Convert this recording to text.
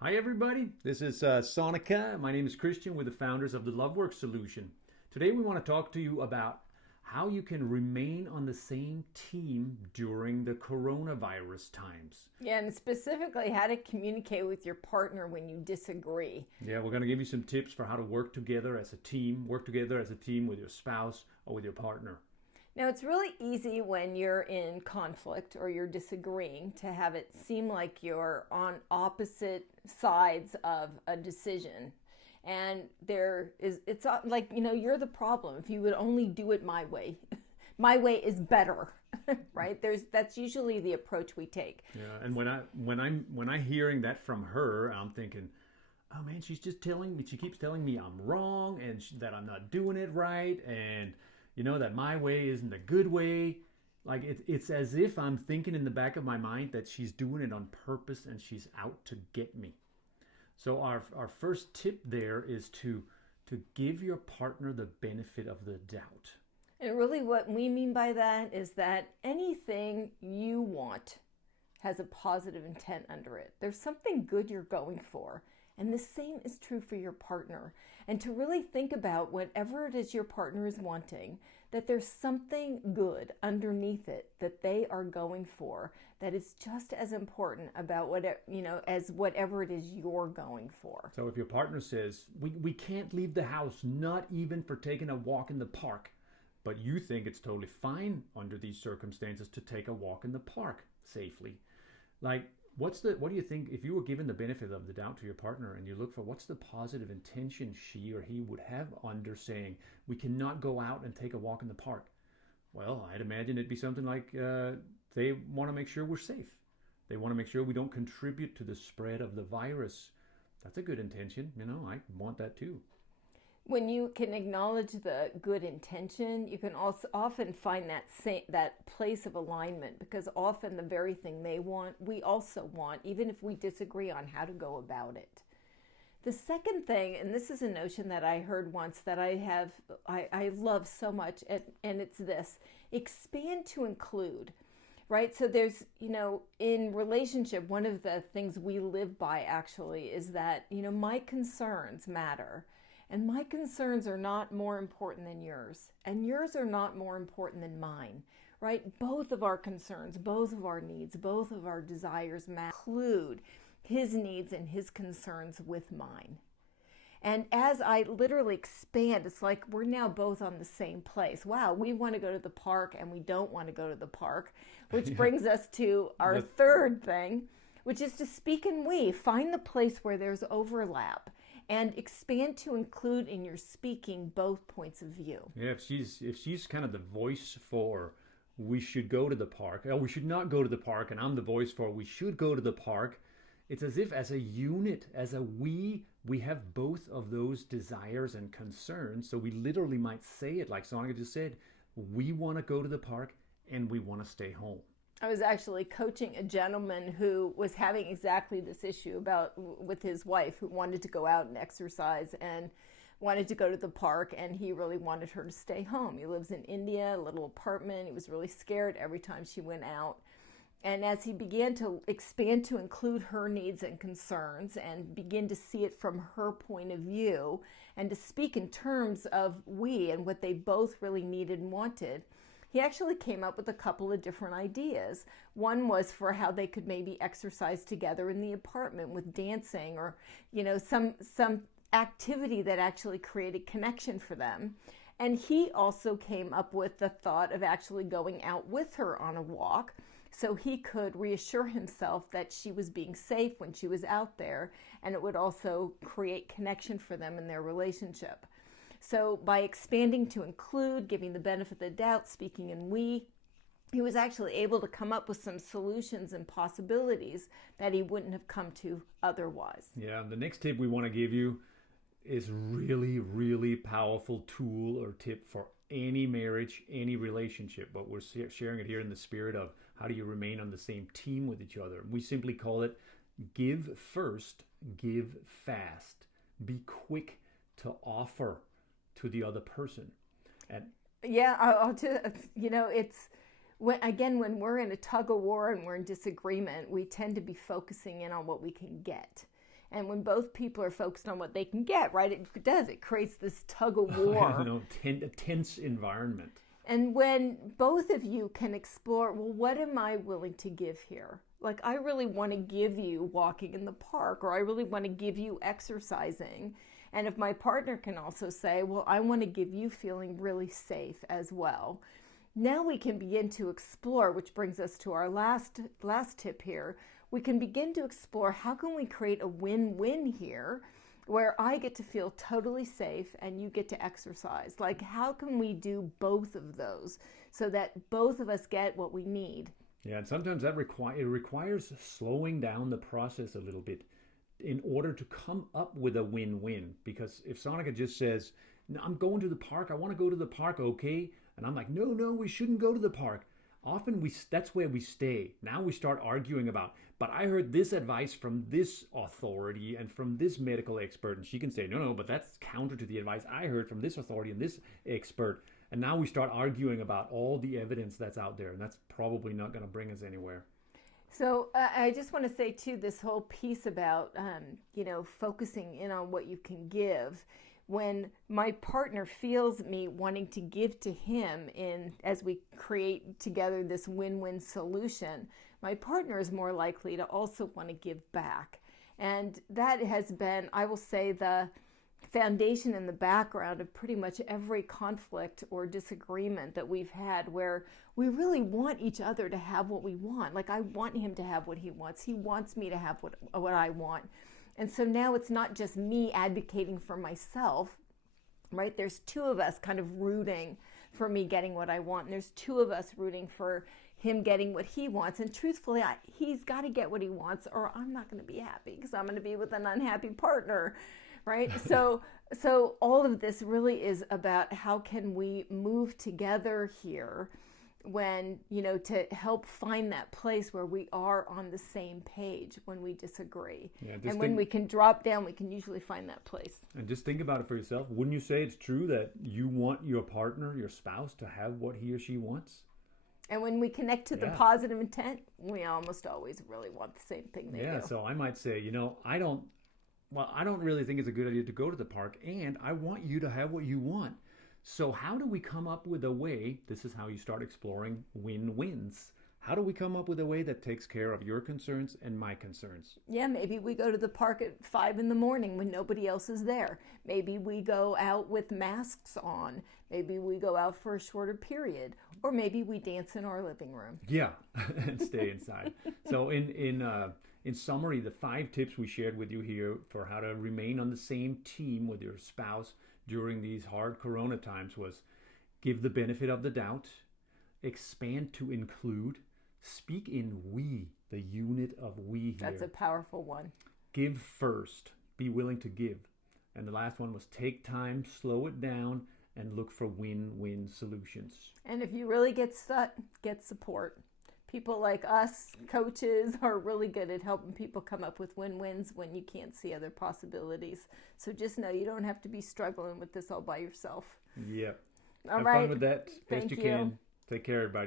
Hi, everybody. This is Sonica. My name is Christian. We're the founders of the LoveWorks solution. Today, we want to talk to you about how you can remain on the same team during the coronavirus times. Yeah, and specifically how to communicate with your partner when you disagree. Yeah, we're going to give you some tips for how to work together as a team, with your spouse or with your partner. Now, it's really easy when you're in conflict or you're disagreeing to have it seem like you're on opposite sides of a decision. And it's like, you're the problem. If you would only do it my way, my way is better, right? That's usually the approach we take. Yeah, and when I'm hearing that from her, I'm thinking, oh man, she's just telling me. She keeps telling me I'm wrong and that I'm not doing it right, and that my way isn't a good way. Like it's as if I'm thinking in the back of my mind that she's doing it on purpose and she's out to get me. So our first tip there is to give your partner the benefit of the doubt. And really, what we mean by that is that anything you want has a positive intent under it. There's something good you're going for. And the same is true for your partner. And to really think about whatever it is your partner is wanting, that there's something good underneath it that they are going for that is just as important about as whatever it is you're going for. So if your partner says, we can't leave the house, not even for taking a walk in the park, but you think it's totally fine under these circumstances to take a walk in the park safely. Like, what do you think, if you were given the benefit of the doubt to your partner and you look for what's the positive intention she or he would have under saying, we cannot go out and take a walk in the park? Well, I'd imagine it'd be something like they want to make sure we're safe. They want to make sure we don't contribute to the spread of the virus. That's a good intention. I want that too. When you can acknowledge the good intention, you can also often find that place of alignment, because often the very thing they want, we also want, even if we disagree on how to go about it. The second thing, and this is a notion that I heard once that I love so much, and it's this: expand to include. Right? So there's, in relationship, one of the things we live by actually is that, my concerns matter. And my concerns are not more important than yours. And yours are not more important than mine, right? Both of our concerns, both of our needs, both of our desires include his needs and his concerns with mine. And as I literally expand, it's like we're now both on the same place. Wow, we want to go to the park and we don't want to go to the park, which brings us to our third thing, which is to speak in we. Find the place where there's overlap and expand to include in your speaking both points of view. Yeah, if she's kind of the voice for we should go to the park, or we should not go to the park, and I'm the voice for we should go to the park, it's as if as a unit, as a we have both of those desires and concerns. So we literally might say it like Sonia just said, we want to go to the park and we want to stay home. I was actually coaching a gentleman who was having exactly this issue with his wife, who wanted to go out and exercise and wanted to go to the park, and he really wanted her to stay home. He lives in India, a little apartment. He was really scared every time she went out. And as he began to expand to include her needs and concerns and begin to see it from her point of view and to speak in terms of we and what they both really needed and wanted, he actually came up with a couple of different ideas. One was for how they could maybe exercise together in the apartment with dancing or, some activity that actually created connection for them. And he also came up with the thought of actually going out with her on a walk so he could reassure himself that she was being safe when she was out there, and it would also create connection for them in their relationship. So by expanding to include, giving the benefit of the doubt, speaking in we, he was actually able to come up with some solutions and possibilities that he wouldn't have come to otherwise. Yeah, the next tip we want to give you is really, really powerful tool or tip for any marriage, any relationship. But we're sharing it here in the spirit of how do you remain on the same team with each other. We simply call it give first, give fast. Be quick to offer to the other person. And yeah, I'll just, it's when we're in a tug of war and we're in disagreement, we tend to be focusing in on what we can get. And when both people are focused on what they can get, right, it creates this tug of war. A tense environment. And when both of you can explore, well, what am I willing to give here? Like, I really want to give you walking in the park, or I really want to give you exercising. And if my partner can also say, well, I want to give you feeling really safe as well. Now we can begin to explore, which brings us to our last tip here. We can begin to explore, how can we create a win-win here where I get to feel totally safe and you get to exercise? Like, how can we do both of those so that both of us get what we need? Yeah, and sometimes it requires slowing down the process a little bit in order to come up with a win-win. Because if Sonica just says, no, I'm going to the park, I want to go to the park, okay? And I'm like, no, we shouldn't go to the park. Often that's where we stay. Now we start arguing about, but I heard this advice from this authority and from this medical expert. And she can say, no, but that's counter to the advice I heard from this authority and this expert. And now we start arguing about all the evidence that's out there. And that's probably not going to bring us anywhere. So I just want to say, too, this whole piece about, focusing in on what you can give. When my partner feels me wanting to give to him as we create together this win-win solution, my partner is more likely to also want to give back. And that has been, I will say, the foundation in the background of pretty much every conflict or disagreement that we've had, where we really want each other to have what we want. Like, I want him to have what he wants. He wants me to have what I want. And so now it's not just me advocating for myself, right? There's two of us kind of rooting for me getting what I want. And there's two of us rooting for him getting what he wants. And truthfully, he's got to get what he wants, or I'm not going to be happy because I'm going to be with an unhappy partner, right? So all of this really is about how can we move together here when, to help find that place where we are on the same page when we disagree. Yeah, and when we can drop down, we can usually find that place. And just think about it for yourself. Wouldn't you say it's true that you want your partner, your spouse, to have what he or she wants? And when we connect to the positive intent, we almost always really want the same thing they do. Yeah, so I might say, I don't really think it's a good idea to go to the park, and I want you to have what you want. So how do we come up with a way, this is how you start exploring win-wins. How do we come up with a way that takes care of your concerns and my concerns? Yeah, maybe we go to the park at 5 a.m. when nobody else is there. Maybe we go out with masks on. Maybe we go out for a shorter period. Or maybe we dance in our living room. Yeah, and stay inside. So in summary, the 5 tips we shared with you here for how to remain on the same team with your spouse during these hard corona times was: give the benefit of the doubt, expand to include, speak in we, the unit of we here. That's a powerful one. Give first, be willing to give. And the last one was take time, slow it down, and look for win-win solutions. And if you really get stuck, get support. People like us, coaches, are really good at helping people come up with win-wins when you can't see other possibilities. So just know you don't have to be struggling with this all by yourself. Yeah. All Have right. fun with that best Thank you can. Take care, everybody.